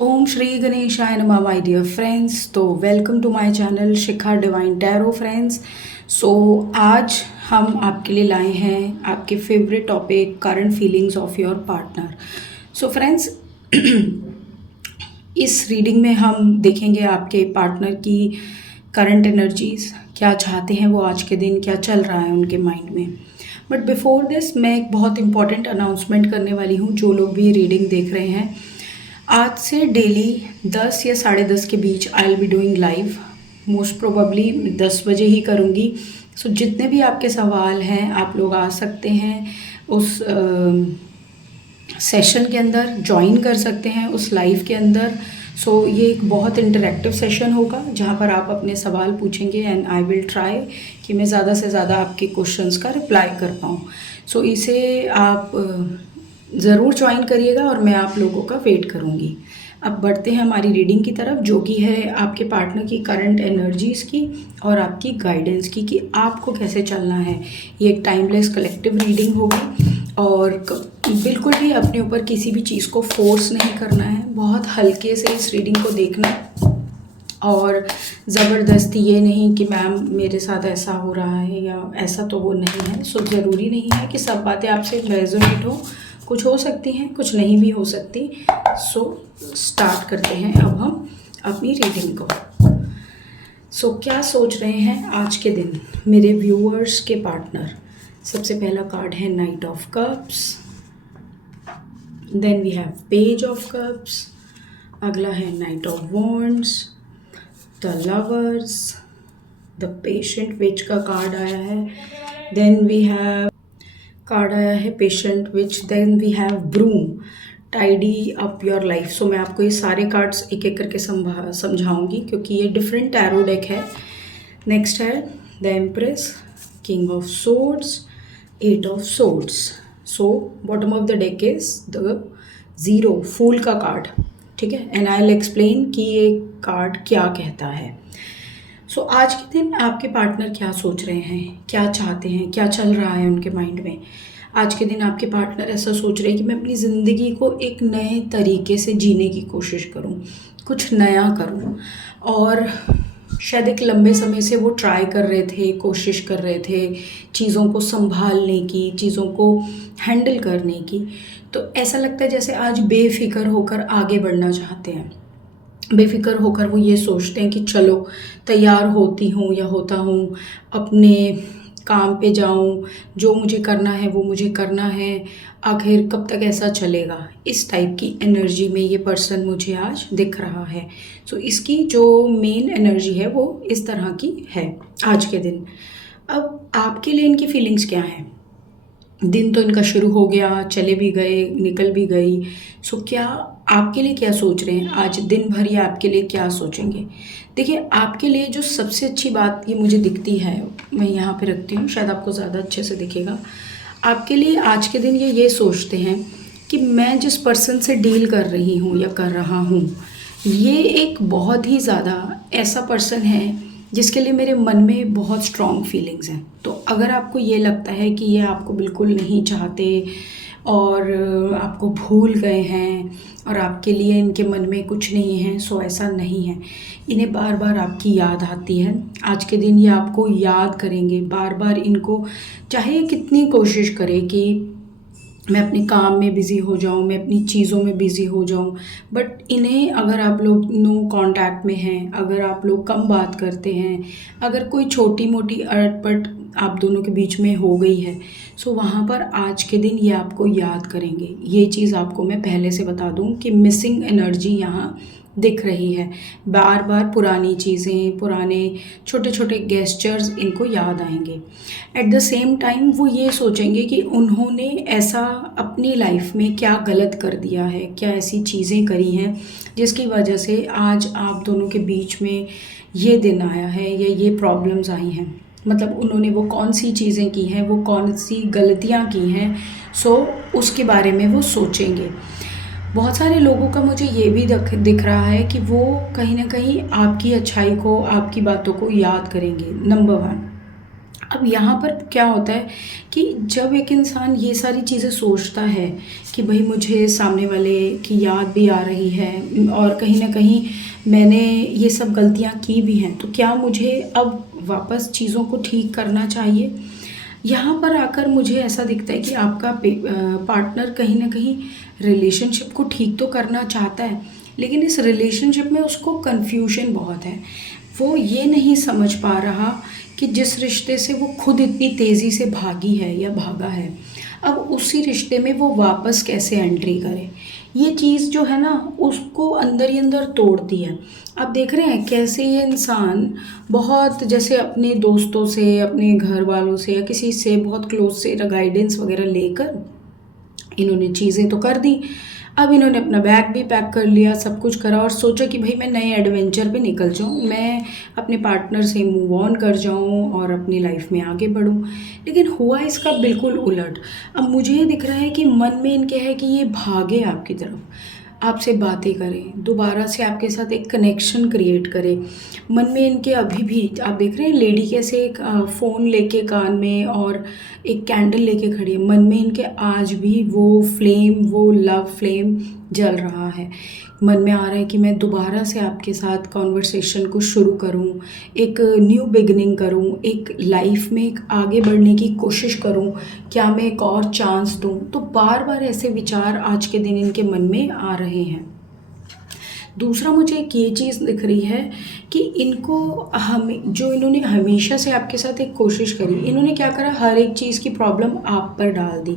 ओम श्री गणेशाय नमः my dear friends. तो welcome to my channel Shikha divine tarot friends. So आज हम आपके लिए लाए हैं आपके favourite topic current feelings of your partner. So friends, इस रीडिंग में हम देखेंगे आपके पार्टनर की करंट एनर्जीज, क्या चाहते हैं वो आज के दिन, क्या चल रहा है उनके माइंड में। बट बिफोर दिस मैं एक बहुत इंपॉर्टेंट अनाउंसमेंट करने वाली हूँ। जो लोग भी रीडिंग देख रहे हैं, आज से डेली 10 या 10:30 के बीच I will be doing live. Most probably 10 बजे ही करूँगी। सो जितने भी आपके सवाल हैं आप लोग आ सकते हैं, उस सेशन के अंदर ज्वाइन कर सकते हैं, उस लाइव के अंदर। सो ये एक बहुत इंटरेक्टिव सेशन होगा जहाँ पर आप अपने सवाल पूछेंगे एंड आई विल ट्राई कि मैं ज़्यादा से ज़्यादा आपके क्वेश्चंस का रिप्लाई कर पाऊँ। सो इसे आप ज़रूर ज्वाइन करिएगा और मैं आप लोगों का वेट करूँगी। अब बढ़ते हैं हमारी रीडिंग की तरफ, जो कि है आपके पार्टनर की करंट एनर्जीज़ की और आपकी गाइडेंस की कि आपको कैसे चलना है। ये एक टाइमलेस कलेक्टिव रीडिंग होगी और बिल्कुल भी अपने ऊपर किसी भी चीज़ को फोर्स नहीं करना है। बहुत हल्के से इस रीडिंग को देखना और ज़बरदस्ती ये नहीं कि मैम मेरे साथ ऐसा हो रहा है या ऐसा, तो वो नहीं है। सो ज़रूरी नहीं है कि सब बातें आपसे रेजोनेट हो, कुछ हो सकती हैं, कुछ नहीं भी हो सकती। सो स्टार्ट करते हैं अब हम अपनी रीडिंग को। सो क्या सोच रहे हैं आज के दिन मेरे व्यूअर्स के पार्टनर। सबसे पहला कार्ड है knight of cups, then we have page of cups, अगला है knight of wands, the lovers, the patient witch का कार्ड आया है, देन वी हैव कार्ड आया है patient witch, then we have broom, tidy up your life. So मैं आपको ये सारे कार्ड्स एक एक करके समझाऊंगी क्योंकि ये डिफरेंट टैरो डेक है। नेक्स्ट है the empress, king of swords, eight of swords. So bottom of the deck is the zero, fool का कार्ड, ठीक है। एंड आई विल एक्सप्लेन कि ये कार्ड क्या कहता है। सो आज के दिन आपके पार्टनर क्या सोच रहे हैं, क्या चाहते हैं, क्या चल रहा है उनके माइंड में। आज के दिन आपके पार्टनर ऐसा सोच रहे हैं कि मैं अपनी ज़िंदगी को एक नए तरीके से जीने की कोशिश करूं, कुछ नया करूं। और शायद एक लंबे समय से वो ट्राई कर रहे थे, कोशिश कर रहे थे चीज़ों को संभालने की, चीज़ों को हैंडल करने की। तो ऐसा लगता है जैसे आज बेफिक्र होकर आगे बढ़ना चाहते हैं। बेफिक्र होकर वो ये सोचते हैं कि चलो तैयार होती हूँ या होता हूँ, अपने काम पे जाऊँ, जो मुझे करना है वो मुझे करना है, आखिर कब तक ऐसा चलेगा। इस टाइप की एनर्जी में ये पर्सन मुझे आज दिख रहा है। सो इसकी जो मेन एनर्जी है वो इस तरह की है आज के दिन। अब आपके लिए इनकी फीलिंग्स क्या हैं। दिन तो इनका शुरू हो गया, चले भी गए, निकल भी गई। सो क्या आपके लिए क्या सोच रहे हैं आज दिन भर, या आपके लिए क्या सोचेंगे। देखिए, आपके लिए जो सबसे अच्छी बात ये मुझे दिखती है, मैं यहाँ पे रखती हूँ, शायद आपको ज़्यादा अच्छे से दिखेगा। आपके लिए आज के दिन ये सोचते हैं कि मैं जिस पर्सन से डील कर रही हूँ या कर रहा हूँ, ये एक बहुत ही ज़्यादा ऐसा पर्सन है जिसके लिए मेरे मन में बहुत स्ट्रॉन्ग फीलिंग्स हैं। तो अगर आपको ये लगता है कि ये आपको बिल्कुल नहीं चाहते और आपको भूल गए हैं और आपके लिए इनके मन में कुछ नहीं है, सो ऐसा नहीं है। इन्हें बार बार आपकी याद आती है। आज के दिन ये आपको याद करेंगे बार बार इनको, चाहे ये कितनी कोशिश करे कि मैं अपने काम में बिज़ी हो जाऊँ, मैं अपनी चीज़ों में बिज़ी हो जाऊँ, बट इन्हें अगर आप लोग नो कांटेक्ट में हैं, अगर आप लोग कम बात करते हैं, अगर कोई छोटी मोटी अड़पट आप दोनों के बीच में हो गई है, सो वहाँ पर आज के दिन ये आपको याद करेंगे। ये चीज़ आपको मैं पहले से बता दूँ कि मिसिंग एनर्जी यहाँ दिख रही है। बार बार पुरानी चीज़ें, पुराने छोटे छोटे गेस्चर्स इनको याद आएंगे। एट द सेम टाइम वो ये सोचेंगे कि उन्होंने ऐसा अपनी लाइफ में क्या गलत कर दिया है, क्या ऐसी चीज़ें करी हैं जिसकी वजह से आज आप दोनों के बीच में ये दिन आया है या ये प्रॉब्लम्स आई हैं। मतलब उन्होंने वो कौन सी चीज़ें की हैं, वो कौन सी गलतियाँ की हैं। सो उसके बारे में वो सोचेंगे। बहुत सारे लोगों का मुझे ये भी दिख रहा है कि वो कहीं ना कहीं आपकी अच्छाई को, आपकी बातों को याद करेंगे। नंबर 1, अब यहाँ पर क्या होता है कि जब एक इंसान ये सारी चीज़ें सोचता है कि भाई मुझे सामने वाले की याद भी आ रही है और कहीं ना कहीं मैंने ये सब गलतियाँ की भी हैं, तो क्या मुझे अब वापस चीज़ों को ठीक करना चाहिए। यहाँ पर आकर मुझे ऐसा दिखता है कि आपका पार्टनर कहीं ना कहीं रिलेशनशिप को ठीक तो करना चाहता है, लेकिन इस रिलेशनशिप में उसको कन्फ्यूजन बहुत है। वो ये नहीं समझ पा रहा कि जिस रिश्ते से वो खुद इतनी तेज़ी से भागी है या भागा है, अब उसी रिश्ते में वो वापस कैसे एंट्री करे। ये चीज़ जो है ना, उसको अंदर ही अंदर तोड़ती है। आप देख रहे हैं कैसे ये इंसान बहुत जैसे अपने दोस्तों से, अपने घर वालों से या किसी से बहुत क्लोज से गाइडेंस वगैरह लेकर इन्होंने चीज़ें तो कर दी। अब इन्होंने अपना बैग भी पैक कर लिया, सब कुछ करा और सोचा कि भाई मैं नए एडवेंचर पे निकल जाऊँ, मैं अपने पार्टनर से मूव ऑन कर जाऊँ और अपनी लाइफ में आगे बढ़ूँ। लेकिन हुआ इसका बिल्कुल उलट। अब मुझे ये दिख रहा है कि मन में इनके है कि ये भागे आपकी तरफ, आपसे बातें करें, दोबारा से आपके साथ एक कनेक्शन क्रिएट करें। मन में इनके अभी भी आप देख रहे हैं लेडी कैसे एक फ़ोन लेके कान में और एक कैंडल लेके खड़ी है। मन में इनके आज भी वो फ्लेम, वो लव फ्लेम जल रहा है। मन में आ रहा है कि मैं दोबारा से आपके साथ कॉन्वर्सेशन को शुरू करूं, एक न्यू बिगिनिंग करूं, एक लाइफ में एक आगे बढ़ने की कोशिश करूं, क्या मैं एक और चांस दूं। तो बार बार ऐसे विचार आज के दिन इनके मन में आ रहे हैं। दूसरा मुझे एक ये चीज़ दिख रही है कि इनको हम जो इन्होंने हमेशा से आपके साथ एक कोशिश करी, इन्होंने क्या करा, हर एक चीज़ की प्रॉब्लम आप पर डाल दी।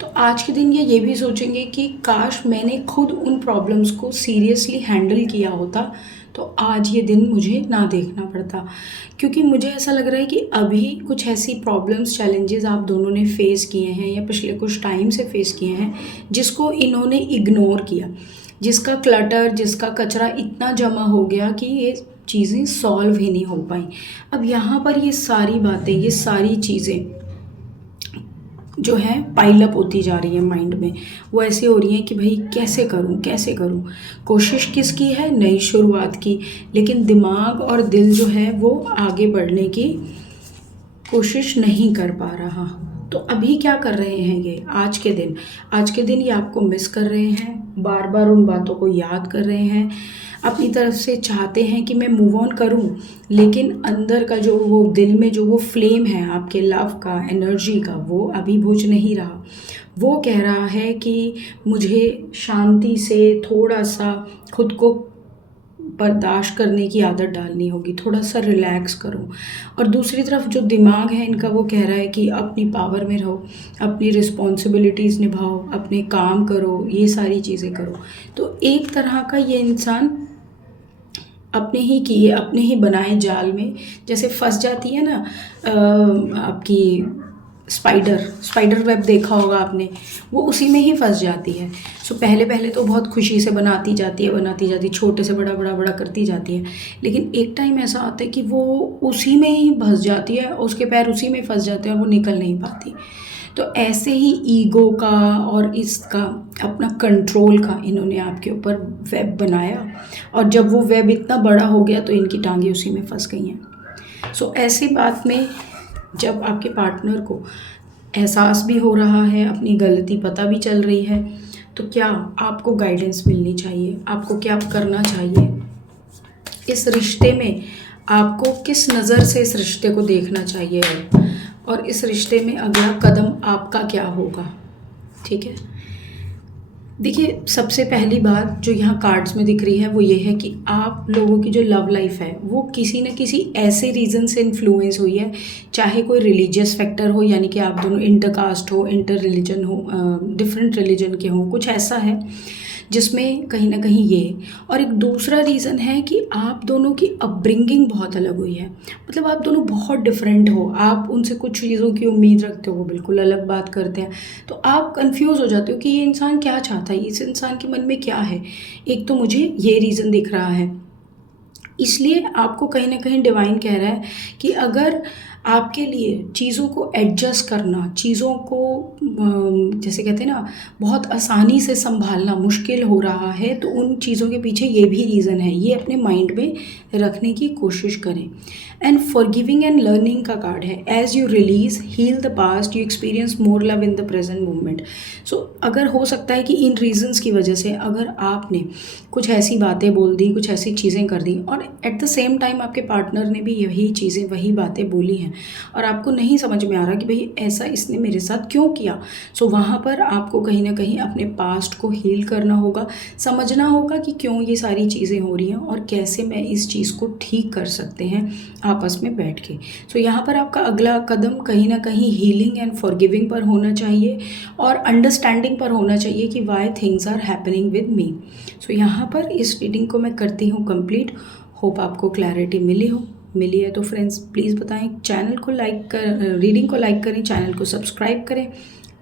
तो आज के दिन ये भी सोचेंगे कि काश मैंने खुद उन प्रॉब्लम्स को सीरियसली हैंडल किया होता तो आज ये दिन मुझे ना देखना पड़ता। क्योंकि मुझे ऐसा लग रहा है कि अभी कुछ ऐसी प्रॉब्लम्स, चैलेंजेस आप दोनों ने फेस किए हैं या पिछले कुछ टाइम से फेस किए हैं जिसको इन्होंने इग्नोर किया, जिसका क्लटर, जिसका कचरा इतना जमा हो गया कि ये चीज़ें सॉल्व ही नहीं हो पाई। अब यहाँ पर ये सारी बातें, ये सारी चीज़ें जो है पाइल अप होती जा रही है माइंड में। वो ऐसे हो रही हैं कि भाई कैसे करूं, कैसे करूं। कोशिश किसकी है, नई शुरुआत की, लेकिन दिमाग और दिल जो है वो आगे बढ़ने की कोशिश नहीं कर पा रहा। तो अभी क्या कर रहे हैं ये आज के दिन ये आपको मिस कर रहे हैं, बार बार उन बातों को याद कर रहे हैं, अपनी तरफ से चाहते हैं कि मैं मूव ऑन करूं, लेकिन अंदर का जो वो दिल में जो वो फ्लेम है आपके लव का, एनर्जी का, वो अभी बुझ नहीं रहा। वो कह रहा है कि मुझे शांति से थोड़ा सा खुद को बर्दाश्त करने की आदत डालनी होगी, थोड़ा सा रिलैक्स करो। और दूसरी तरफ जो दिमाग है इनका, वो कह रहा है कि अपनी पावर में रहो, अपनी रिस्पॉन्सिबिलिटीज़ निभाओ, अपने काम करो, ये सारी चीज़ें करो। तो एक तरह का ये इंसान अपने ही किए, अपने ही बनाए जाल में जैसे फंस जाती है ना आपकी स्पाइडर वेब देखा होगा आपने, वो उसी में ही फंस जाती है। सो पहले पहले तो बहुत खुशी से बनाती जाती है, छोटे से बड़ा बड़ा बड़ा करती जाती है, लेकिन एक टाइम ऐसा आता है कि वो उसी में ही फंस जाती है, उसके पैर उसी में फंस जाते हैं और वो निकल नहीं पाती। तो ऐसे ही ईगो का और इसका अपना कंट्रोल का इन्होंने आपके ऊपर वेब बनाया, और जब वो वेब इतना बड़ा हो गया तो इनकी टांगें उसी में फंस गई हैं। सो ऐसी बात में जब आपके पार्टनर को एहसास भी हो रहा है, अपनी गलती पता भी चल रही है, तो क्या आपको गाइडेंस मिलनी चाहिए, आपको क्या करना चाहिए इस रिश्ते में, आपको किस नज़र से इस रिश्ते को देखना चाहिए और इस रिश्ते में अगला कदम आपका क्या होगा। ठीक है, देखिए सबसे पहली बात जो यहाँ कार्ड्स में दिख रही है वो ये है कि आप लोगों की जो लव लाइफ है वो किसी न किसी ऐसे रीज़न से इन्फ्लुएंस हुई है, चाहे कोई रिलीजियस फैक्टर हो, यानी कि आप दोनों इंटरकास्ट हो, इंटर रिलीजन हो, डिफरेंट रिलीजन के हो, कुछ ऐसा है जिसमें कहीं ना कहीं ये। और एक दूसरा रीज़न है कि आप दोनों की अपब्रिंगिंग बहुत अलग हुई है, मतलब आप दोनों बहुत डिफरेंट हो, आप उनसे कुछ चीज़ों की उम्मीद रखते हो, वो बिल्कुल अलग बात करते हैं, तो आप कंफ्यूज हो जाते हो कि ये इंसान क्या चाहता है, इस इंसान के मन में क्या है। एक तो मुझे ये रीज़न दिख रहा है, इसलिए आपको कहीं ना कहीं डिवाइन कह रहा है कि अगर आपके लिए चीज़ों को एडजस्ट करना, चीज़ों को जैसे कहते हैं ना, बहुत आसानी से सँभालना मुश्किल हो रहा है, तो उन चीज़ों के पीछे ये भी रीज़न है। ये अपने माइंड में रखने की कोशिश करें। एंड फॉरगिविंग एंड लर्निंग का कार्ड है। As you release, heal the past, you experience more love in the present moment. So अगर हो सकता है कि इन रीज़न्स की वजह से अगर आपने कुछ ऐसी बातें बोल दी, कुछ ऐसी चीज़ें कर दी, और एट द सेम टाइम आपके पार्टनर ने भी यही चीज़ें, वही बातें बोली हैं, और आपको नहीं समझ में आ रहा कि भाई ऐसा इसने मेरे साथ क्यों किया। सो वहाँ पर आपको कहीं ना कहीं अपने पास्ट को हील करना होगा, समझना होगा कि क्यों ये सारी चीज़ें हो रही हैं और कैसे मैं इस चीज़ को ठीक कर सकते हैं आपस में बैठ के। सो यहाँ पर आपका अगला कदम कहीं ना कहीं हीलिंग एंड फॉरगिविंग पर होना चाहिए और अंडरस्टैंडिंग पर होना चाहिए कि why things are happening with me. So यहाँ पर इस रीडिंग को मैं करती हूँ कंप्लीट। होप आपको क्लैरिटी मिली है तो फ्रेंड्स प्लीज़ बताएं, चैनल को लाइक कर, रीडिंग को लाइक करें, चैनल को सब्सक्राइब करें।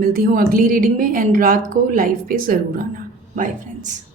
मिलती हूँ अगली रीडिंग में, एंड रात को लाइव पे ज़रूर आना। Bye friends.